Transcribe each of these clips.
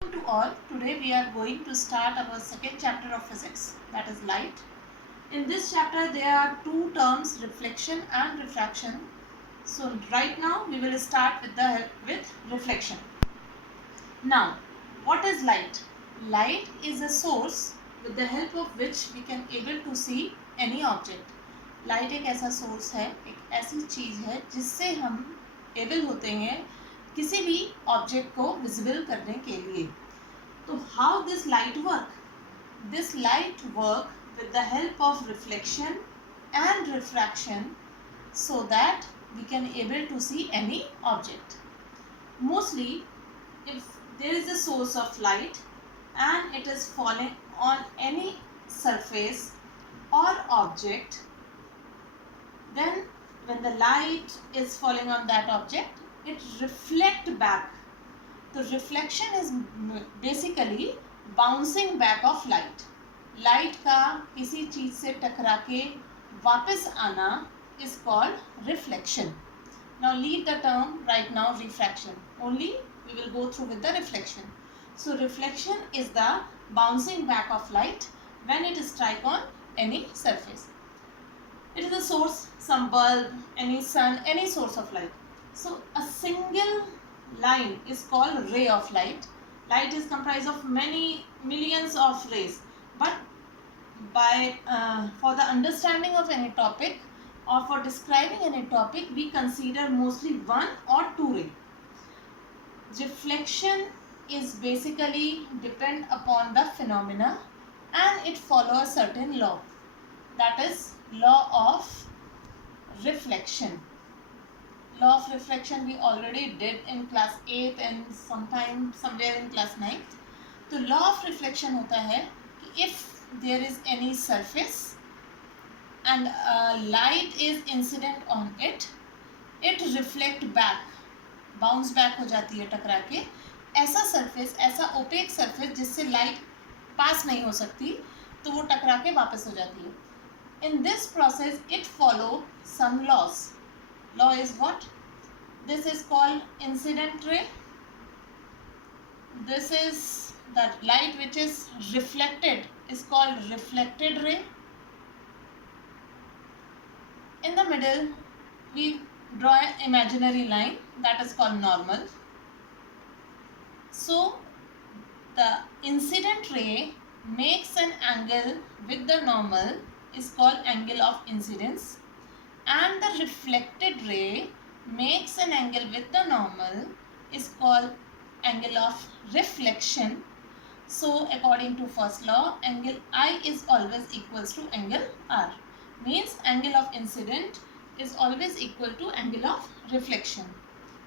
To all, today we are going to start our second chapter of physics, that is light. In this chapter there are two terms, reflection and refraction. So right now we will start with reflection. Now, what is light? Light is a source with the help of which we can able to see any object. Light एक ऐसा source है, एक ऐसी चीज़ है जिससे हम able होते हैं किसी भी ऑब्जेक्ट को विजिबल करने के लिए. तो how this light work? This light work with the help of reflection and refraction so that we can able to see any object. Mostly, if there is a source of light and it is falling on any surface or object, then when the light is falling on that object, it reflect back. The reflection is basically bouncing back of light. Light का किसी चीज से टकरा के वापस आना is called reflection. Now leave the term right now refraction. Only we will go through with the reflection. So reflection is the bouncing back of light when it strike on any surface. It is a source, some bulb, any sun, any source of light. So a single line is called ray of light. Light is comprised of many millions of rays, but for the understanding of any topic or for describing any topic, we consider mostly one or two ray. Reflection is basically depend upon the phenomena and it follows a certain law, that is law of reflection. Law of reflection we already did in class 8 and somewhere in class 9. तो law of reflection होता है कि if there is any surface and light is incident on it, it reflect back, bounce back हो जाती है टकरा के. ऐसा surface, ऐसा opaque surface जिससे light पास नहीं हो सकती, तो वो टकरा के वापस हो जाती है. In this process, it follow some laws. Law is what? This is called incident ray. This is the light which is reflected is called reflected ray. In the middle, we draw an imaginary line that is called normal. So, the incident ray makes an angle with the normal is called angle of incidence, and the reflected ray makes an angle with the normal is called angle of reflection. So according to first law, angle I is always equals to angle R, means angle of incident is always equal to angle of reflection.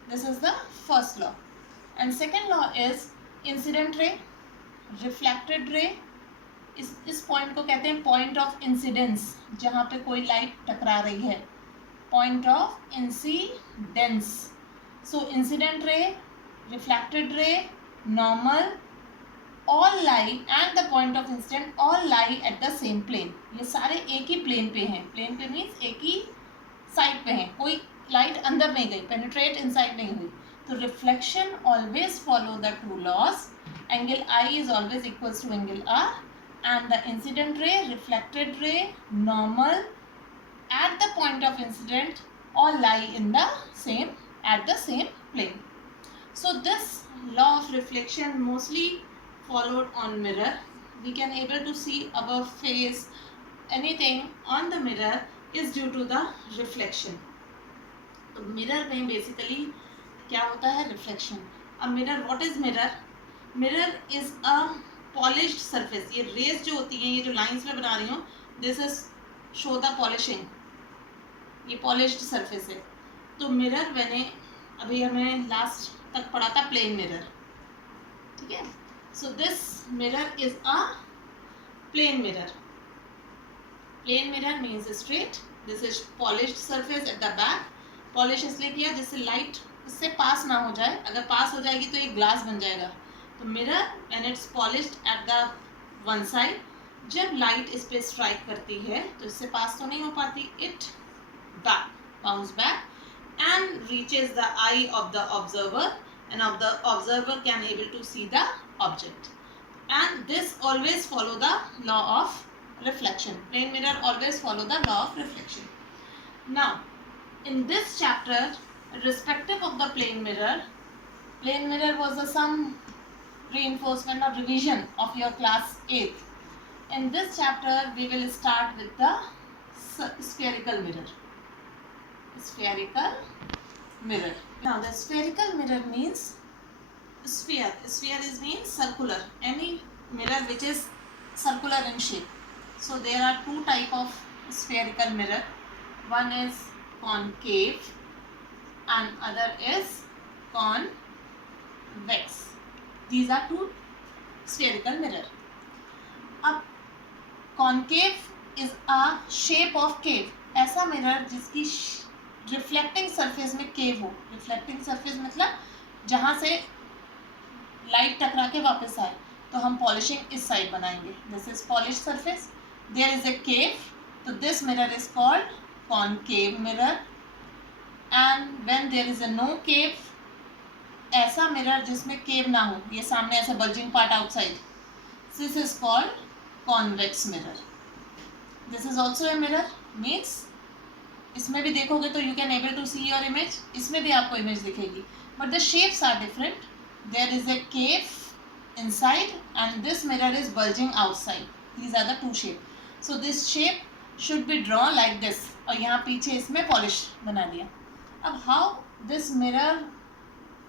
This is the first law. And second law is incident ray, reflected ray. इस point को कहते हैं point of incidence, जहाँ पे कोई light टकरा रही है, point of incidence. So incident ray, reflected ray, normal, all lie at the point of incident all lie at the same plane. ये सारे एक ही प्लेन पे हैं. प्लेन पे मीन्स एक ही साइड पे हैं, कोई लाइट अंदर नहीं गई, पेनिट्रेट इनसाइड नहीं हुई. तो reflection always follow the two laws. Angle I is always equals to angle R, and the incident ray, reflected ray, normal at the point of incident all lie in the same plane. So this law of reflection mostly followed on mirror. We can able to see our face, anything on the mirror is due to the reflection. तो mirror में basically क्या होता है? reflection. A mirror, what is mirror? Mirror is a polished surface. ये race जो होती हैं, ये जो लाइंस में बना रही हूँ, this is show the polishing. ये पॉलिश्ड सरफेस है. तो मिरर मैंने अभी हमें लास्ट तक पढ़ा था प्लेन मिरर, ठीक है. So this mirror is a plane mirror. Plane mirror means straight. This is polished surface at the back. Polish इसलिए किया जिससे लाइट इससे पास ना हो जाए. अगर पास हो जाएगी तो ये ग्लास बन जाएगा. तो mirror when it's polished at the one side, जब लाइट इस पे स्ट्राइक करती है तो इससे पास तो नहीं हो पाती, it bounce back and reaches the eye of the observer, and of the observer can able to see the object, and this always follow the law of reflection. Plane mirror always follow the law of reflection. Now in this chapter, irrespective of the plane mirror was some reinforcement or revision of your class 8th. In this chapter we will start with the spherical mirror. Spherical mirror. Now the spherical mirror means sphere. Sphere is means circular. Any mirror which is circular in shape. So there are two type of spherical mirror. One is concave and other is convex. These are two spherical mirror. अब concave is a shape of cave. ऐसा mirror जिसकी reflecting surface में केव हो. Reflecting surface मतलब जहाँ से light टकरा के वापस आए. तो हम पॉलिशिंग इस साइड बनाएंगे. This is polish surface. There is a cave. तो this mirror is called concave mirror. And when there is a no cave, ऐसा मिरर जिसमें केव ना हो, ये सामने ऐसा bulging part outside, this is called convex mirror. This is also a mirror. Means इसमें भी देखोगे तो you can able to see your image. इसमें भी आपको इमेज दिखेगी, but the shapes are different. There is a cave inside and this mirror is bulging outside. These are the two shape. So this shape should be draw like this. और यहाँ पीछे इसमें polish बना दिया. अब how this mirror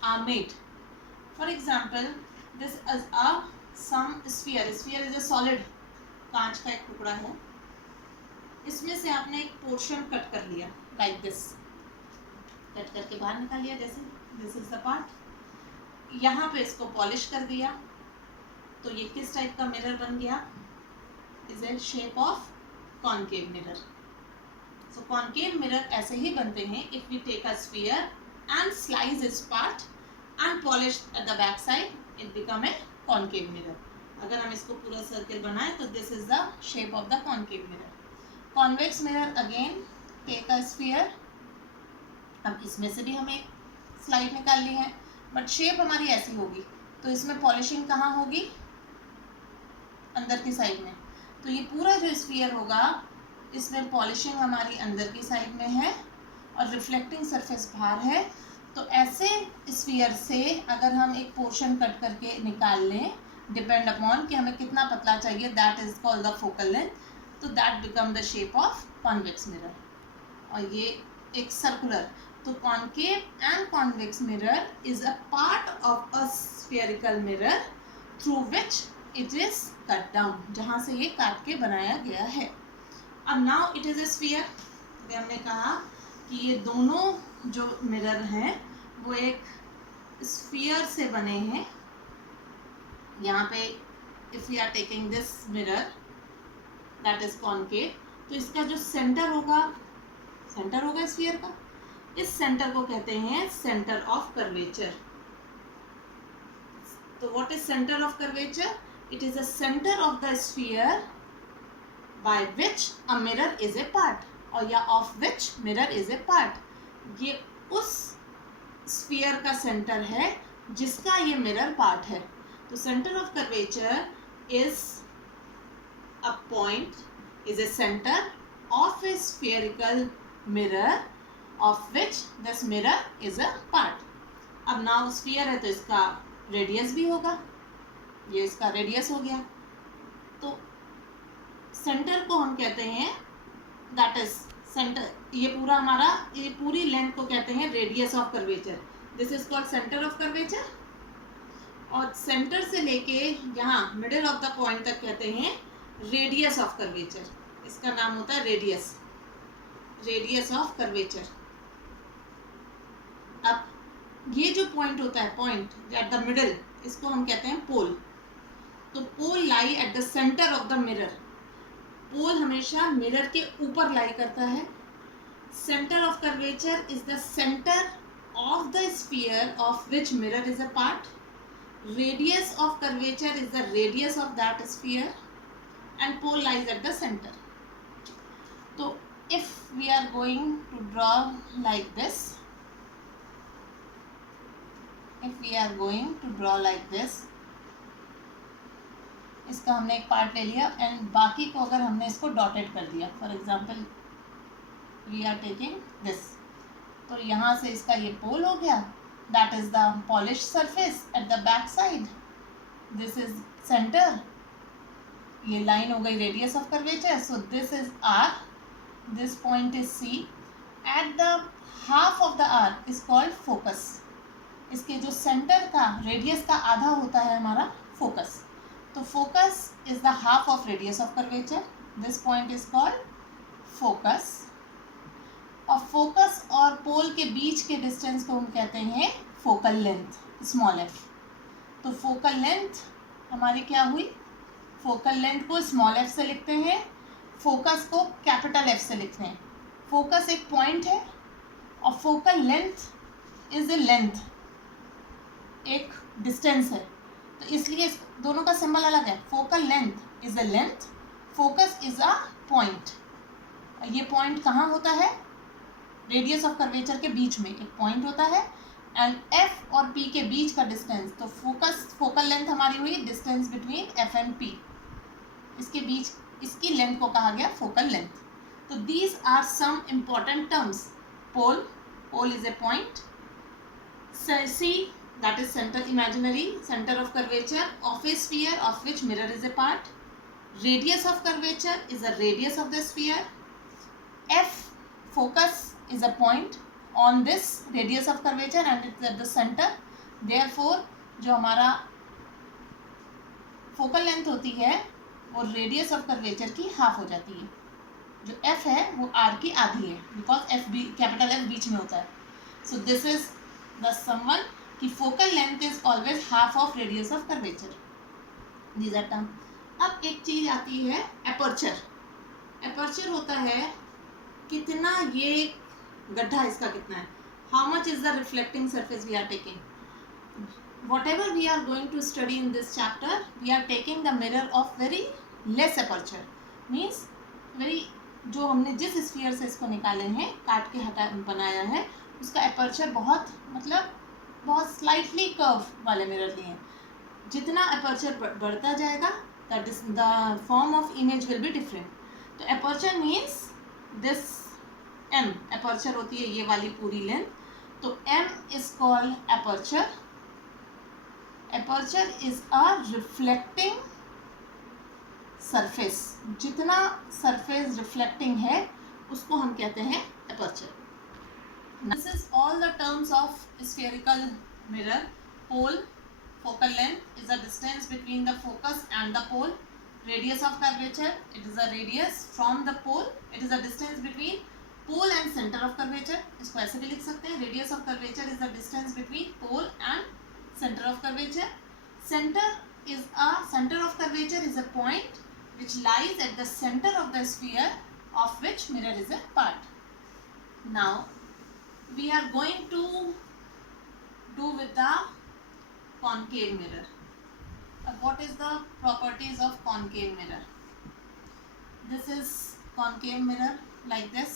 are made. For example this is a some sphere. Sphere is a solid. कांच का एक टुकड़ा है. इसमें से आपने एक पोर्शन कट कर लिया लाइक दिस. कट करके बाहर निकाल लिया. जैसे दिस इज द पार्ट. यहाँ पे इसको पॉलिश कर दिया. तो ये किस टाइप का मिरर बन गया? Is a shape of concave mirror. So concave mirror ऐसे ही बनते हैं. If we take a sphere and slice its part and polish at the back side, it become a concave mirror. अगर हम इसको पूरा सर्कल बनाएं तो this is the shape of the concave mirror. Convex mirror again take a sphere. अब इसमें से भी हमें स्लाइड निकाल ली है, बट शेप हमारी ऐसी होगी. तो इसमें पॉलिशिंग कहाँ होगी? अंदर की साइड में. तो ये पूरा जो स्फीयर होगा इसमें पॉलिशिंग हमारी अंदर की साइड में है और रिफ्लेक्टिंग सरफेस बाहर है. तो ऐसे स्फीयर से अगर हम एक पोर्शन कट करके निकाल लें, डिपेंड अपॉन कि हमें कितना पतला चाहिए, that is called the focal length. तो that become the shape of convex mirror. और ये एक सर्कुलर. तो concave and convex mirror is a part of a spherical mirror through which it is cut down. जहाँ से ये काट के बनाया गया है. अब now it is a sphere. हमने कहा कि ये दोनों जो मिरर हैं वो एक स्फीयर से बने हैं. यहाँ पे if we are taking this mirror that is concave, तो इसका जो सेंटर होगा स्फीयर का, इस सेंटर को कहते हैं सेंटर ऑफ कर्वेचर. तो what is centre of curvature? It is a centre of the sphere by which a mirror is a part, और या of which mirror is a part. ये उस स्फीयर का सेंटर है जिसका ये मिरर पार्ट है. तो centre of curvature is a point, is a center of a spherical mirror of which this mirror is a part. अब नाउ स्फीयर है तो इसका रेडियस भी होगा. ये इसका रेडियस हो गया. तो सेंटर को हम कहते हैं दैट इज सेंटर. ये पूरा हमारा ये पूरी लेंथ को कहते हैं radius of curvature. This is called centre of curvature. और सेंटर से लेके यहाँ मिडिल ऑफ द पॉइंट तक कहते हैं रेडियस ऑफ कर्वेचर. इसका नाम होता है रेडियस ऑफ कर्वेचर. अब ये जो पॉइंट होता है, पॉइंट एट द मिडल, इसको हम कहते हैं पोल. तो pole lie at the centre of the mirror. Pole हमेशा मिरर के ऊपर लाई करता है. Centre of curvature is the centre of the sphere of which mirror is a part. Radius of curvature is the radius of that sphere and pole lies at the center. So if we are going to draw like this, इसका हमने एक part ले लिया and बाकी को अगर हमने इसको डॉटेड कर दिया, for example we are taking this, तो यहाँ से इसका ये पोल हो गया, that is the polish surface at the back side, this is centre, ये लाइन हो गई radius of curvature, so this is R, this point is C, at the half of the R is called focus, इसके जो centre का radius का आधा होता है हमारा फोकस, तो focus is the half of radius of curvature, this point is called focus. और फोकस और पोल के बीच के डिस्टेंस को हम कहते हैं फोकल लेंथ, स्मॉल एफ। तो फोकल लेंथ हमारी क्या हुई, फोकल लेंथ को स्मॉल एफ से लिखते हैं, फोकस को कैपिटल एफ से लिखते हैं। फोकस एक पॉइंट है और focal length is a length, एक डिस्टेंस है, तो इसलिए दोनों का सिंबल अलग है। Focal length is a length, focus is a point. ये पॉइंट कहाँ होता है, रेडियस ऑफ कर्वेचर के बीच में एक पॉइंट होता है, एंड एफ और पी के बीच का डिस्टेंस, तो फोकल लेंथ हमारी हुई distance between F and P, इसके बीच इसकी लेंथ को कहा गया फोकल लेंथ। तो these are some important terms, pole is a point, C that is center, imaginary center of curvature of a sphere of which mirror is a part, radius of curvature is the radius of the sphere, f focus is a point on this radius of curvature and it's at the center, therefore जो हमारा focal length होती है वो radius of curvature की half हो जाती है, जो f है वो r की आधी है, because f कैपिटल F बीच में होता है। so this is the someone कि focal length is always half of radius of curvature, these are term. अब एक चीज आती है एपर्चर। एपर्चर होता है कितना, ये गड्ढा इसका कितना है, how much is the reflecting surface we are taking. Whatever we are going to study in this chapter, we are taking the mirror of very less aperture, means very, जो हमने जिस स्फीयर से इसको निकाले हैं, काट के हटा बनाया है, उसका एपर्चर बहुत बहुत स्लाइटली कर्व वाले मिरर लिए हैं। जितना अपर्चर बढ़ता जाएगा the form of image will be different. तो aperture means this M, aperture होती है ये वाली पूरी लेंथ, तो M is called aperture. Aperture is a reflecting surface, जितना सरफेस रिफ्लेक्टिंग है उसको हम कहते हैं aperture. This is all the terms of spherical mirror. Pole, focal length is the distance between the focus and the pole. Radius of curvature, it is the radius from the pole. It is the distance between pole and center of curvature. इसको ऐसे भी लिख सकते हैं, radius of curvature is the distance between pole and center of curvature. Center of curvature is a point which lies at the center of the sphere of which mirror is a part. Now we are going to do with the concave mirror. What is the properties of concave mirror? This is concave mirror like this.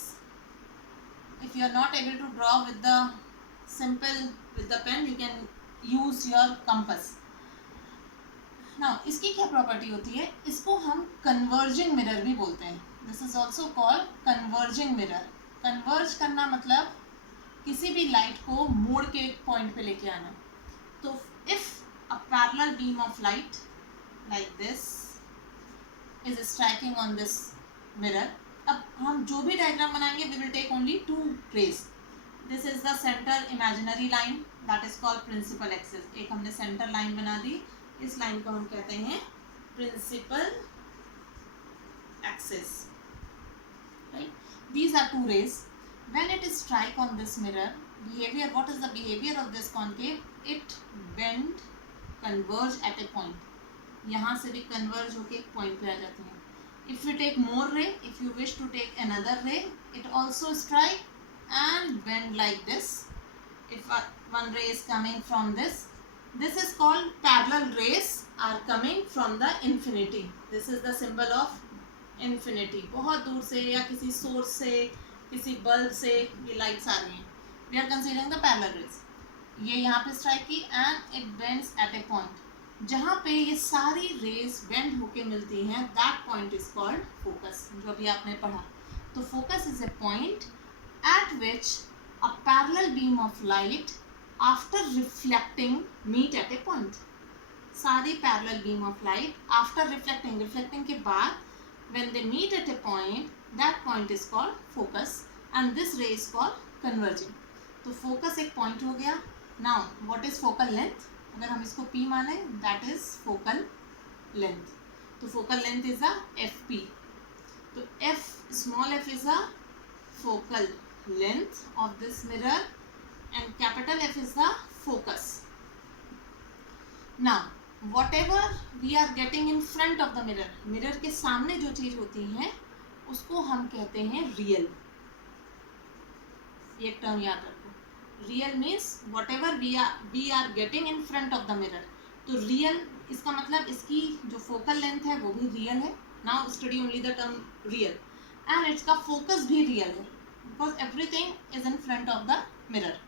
If you are not able to draw with the pen, you can use your compass. Now इसकी क्या property होती है, इसको हम converging mirror भी बोलते हैं। This is also called converging mirror. Converge करना मतलब किसी भी लाइट को मोड़ के एक पॉइंट पे लेके आना। तो if a parallel beam of light like this is striking on this mirror, अब हम जो भी डायग्राम बनाएंगे we will take only two rays. This is the centre imaginary line, that is called principal axis. एक हमने centre line बना दी, इस line को हम कहते हैं principal axis, right. These are two rays. When it is strike on this mirror, behavior, what is the behavior of this concave? It bend, converge at a point. यहाँ से भी converge होके एक point पे आ जाती हैं। If you take more ray, if you wish to take another ray, it also strike and bend like this. If one ray is coming from this is called parallel rays are coming from the infinity. This is the symbol of infinity. बहुत दूर से या किसी source से, किसी bulb से ये lights आ रही हैं, we are considering the parallel rays. ये यहाँ पे स्ट्राइक की and it bends at a point. जहाँ पे ये सारी रेज बेंड होके मिलती हैं, that point is called focus, जो अभी आपने पढ़ा। तो focus is a point at which a parallel beam of light after reflecting meet at a point. सारी parallel beam of light after reflecting के बाद when they meet at a point, that point is called focus and this ray is called converging. तो focus एक point हो गया. Now what is focal length? अगर हम इसको P माने, that is focal length. तो focal length is a FP. तो F, small f is a focal length of this mirror and capital F is the focus. Now whatever we are getting in front of the mirror, mirror के सामने जो चीज होती है उसको हम कहते हैं रियल. ये टर्म याद रखो. Real means whatever we are getting in front of the mirror. तो रियल इसका मतलब इसकी जो फोकल लेंथ है वो भी रियल है. Now study only the term real and इसका फोकस भी रियल है because everything is in front of the mirror.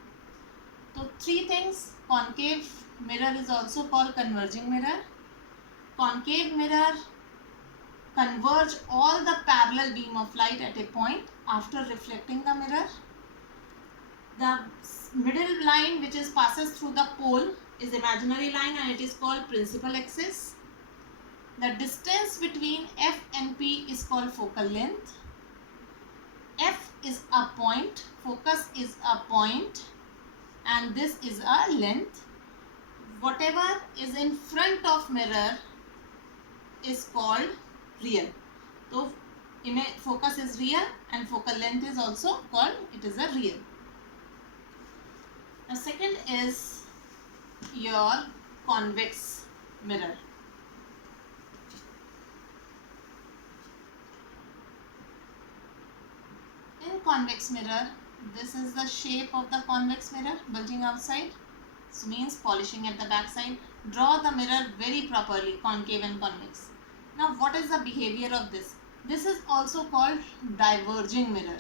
तो three things. Concave mirror is also called converging mirror. Concave mirror converge all the parallel beam of light at a point after reflecting the mirror. The middle line which is passes through the pole is imaginary line and it is called principal axis. The distance between F and P is called focal length. F is a point, focus is a point and this is a length. Whatever is in front of mirror is called real. So focus is real and focal length is also called, it is a real. The second is your convex mirror. In convex mirror, this is the shape of the convex mirror, bulging outside. This means polishing at the back side. Draw the mirror very properly, concave and convex. Now what is the behavior of this? This is also called diverging mirror.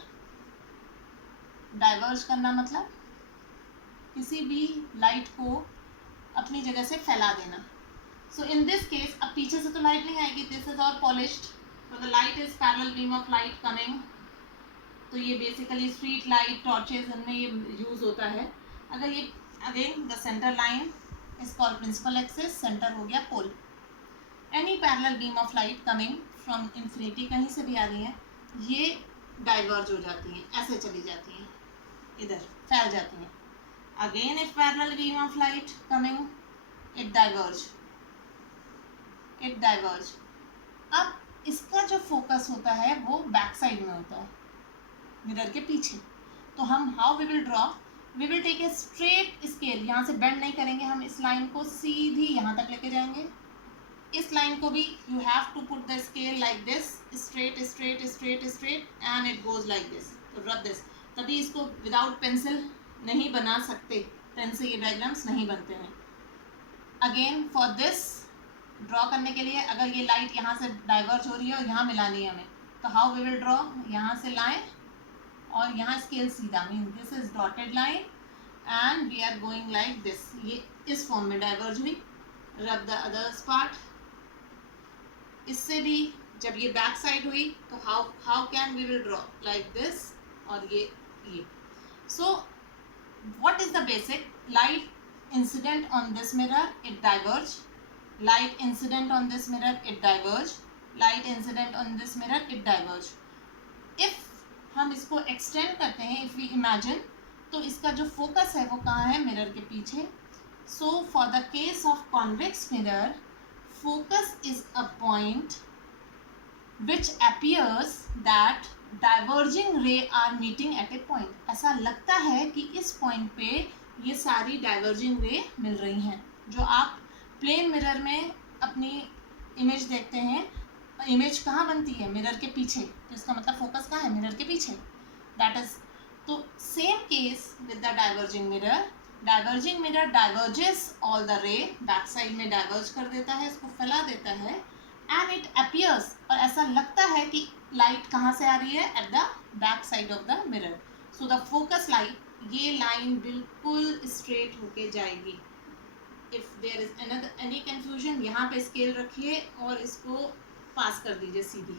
Diverge करना मतलब किसी भी light को अपनी जगह से फैला देना. So in this case, अब पीछे से तो लाइट नहीं आएगी. This is all polished. So the light is parallel beam of light coming. तो ये बेसिकली स्ट्रीट लाइट, टॉर्चेज, इनमें ये यूज़ होता है. अगर ये again the center line is called principal axis, center हो गया pole. Any parallel beam of light coming from infinity, कहीं से भी आ रही है, ये diverge हो जाती हैं, ऐसे चली जाती हैं, इधर फैल जाती हैं. Again if parallel beam of light coming, it diverge. अब इसका जो फोकस होता है वो बैक साइड में होता है, मिरर के पीछे. तो हम how we will draw, we will take a straight scale. यहाँ से बेंड नहीं करेंगे, हम इस लाइन को सीधी यहाँ तक लेके जाएंगे. इस लाइन को भी you have to put the scale like this, straight and it goes like this. तो rub this. तभी इसको without pencil नहीं बना सकते, पेन से ये डायग्राम्स नहीं बनते हैं. अगेन फॉर दिस ड्रॉ करने के लिए अगर ये लाइट यहाँ से डाइवर्ज हो रही है और यहाँ मिलानी है हमें, तो हाउ वी विल ड्रॉ. यहाँ से लाएं और यहाँ स्केल सीधा, mean this is dotted line and we are going like this. ये इस फॉर्म में डाइवर्ज हुई. रब द अदर्स पार्ट. इससे भी जब ये बैक साइड हुई तो how can we will draw like this और ये. So what is the basic. Light incident on this mirror, it diverge. Light incident on this mirror, it diverge. Light incident on this mirror, it diverge. If हम इसको extend करते हैं, if we imagine, तो इसका जो focus है वो कहाँ है, मिरर के पीछे. So for the case of convex mirror, focus is a point which appears that diverging ray are meeting at a point. ऐसा लगता है कि इस पॉइंट पे ये सारी डाइवर्जिंग रे मिल रही हैं. जो आप प्लेन मिरर में अपनी इमेज देखते हैं, इमेज कहाँ बनती है, मिरर के पीछे. तो इसका मतलब फोकस कहाँ है, मिरर के पीछे. That is. तो same case with the diverging mirror. Diverging mirror diverges all the ray, back side में डाइवर्ज कर देता है, इसको फैला देता है. एंड इट अपीयर्स, और ऐसा लगता है कि लाइट कहाँ से आ रही है, at the back side of the mirror. So the focus light, ये लाइन बिल्कुल स्ट्रेट होके जाएगी. If there is another any confusion, यहाँ पे स्केल रखिए और इसको पास कर दीजिए सीधी.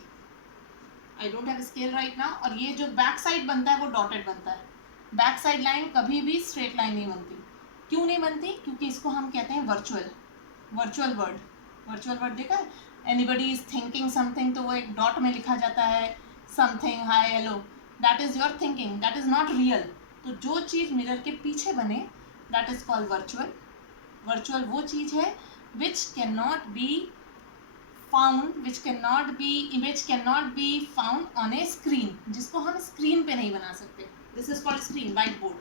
I don't have scale right now. और ये जो बैक साइड बनता है वो डॉटेड बनता है. बैक साइड लाइन कभी भी स्ट्रेट लाइन नहीं बनती. क्यों नहीं बनती? क्योंकि इसको हम कहते हैं virtual. Virtual word, virtual word देखा है? एनीबडी इज थिंकिंग समथिंग, तो वो एक डॉट में लिखा जाता है something hi hello. That is your thinking, that is not real. तो जो चीज़ मिरर के पीछे बने that is called virtual. Virtual वो चीज़ है which can not be found, which can not be found on A screen, जिसको हम स्क्रीन पे नहीं बना सकते. This is called screen, white board.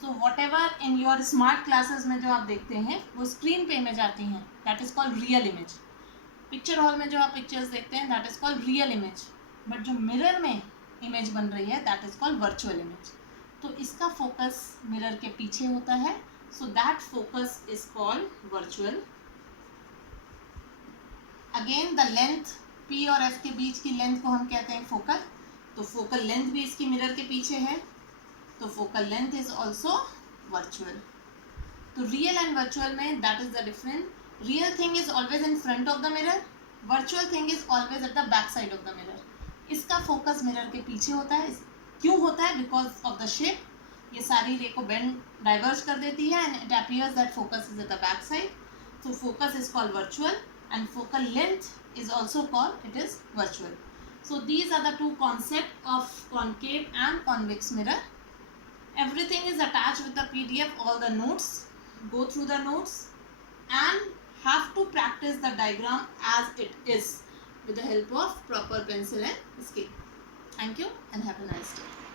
So what ever in your smart classes में जो आप देखते हैं वो स्क्रीन पे इमेज आती हैं, that is called real image. Picture hall में जो आप पिक्चर्स देखते हैं that is called real image. But जो मिरर में इमेज बन रही है that is called virtual image. तो इसका फोकस मिरर के पीछे होता है, so that focus is called virtual. Again the length, P और एफ के बीच की लेंथ को हम कहते हैं फोकल. तो फोकल लेंथ भी इसकी मिरर के पीछे है, तो focal length is also virtual. तो रियल एंड वर्चुअल में that is the difference. Real thing is always in front of the mirror, virtual thing is always at the back side of the mirror. इसका focus mirror के पीछे होता है. क्यों होता है? Because of the shape. ये सारी रे को बेंड डाइवर्ज कर देती है and it appears that focus is eight the back side. So focus is called virtual and focal length is also called, it is virtual. So these are the two concepts of concave and convex mirror. Everything is attached with the PDF, all the notes. Go through the notes and have to practice the diagram as it is with the help of proper pencil and scale. Thank you and have a nice day.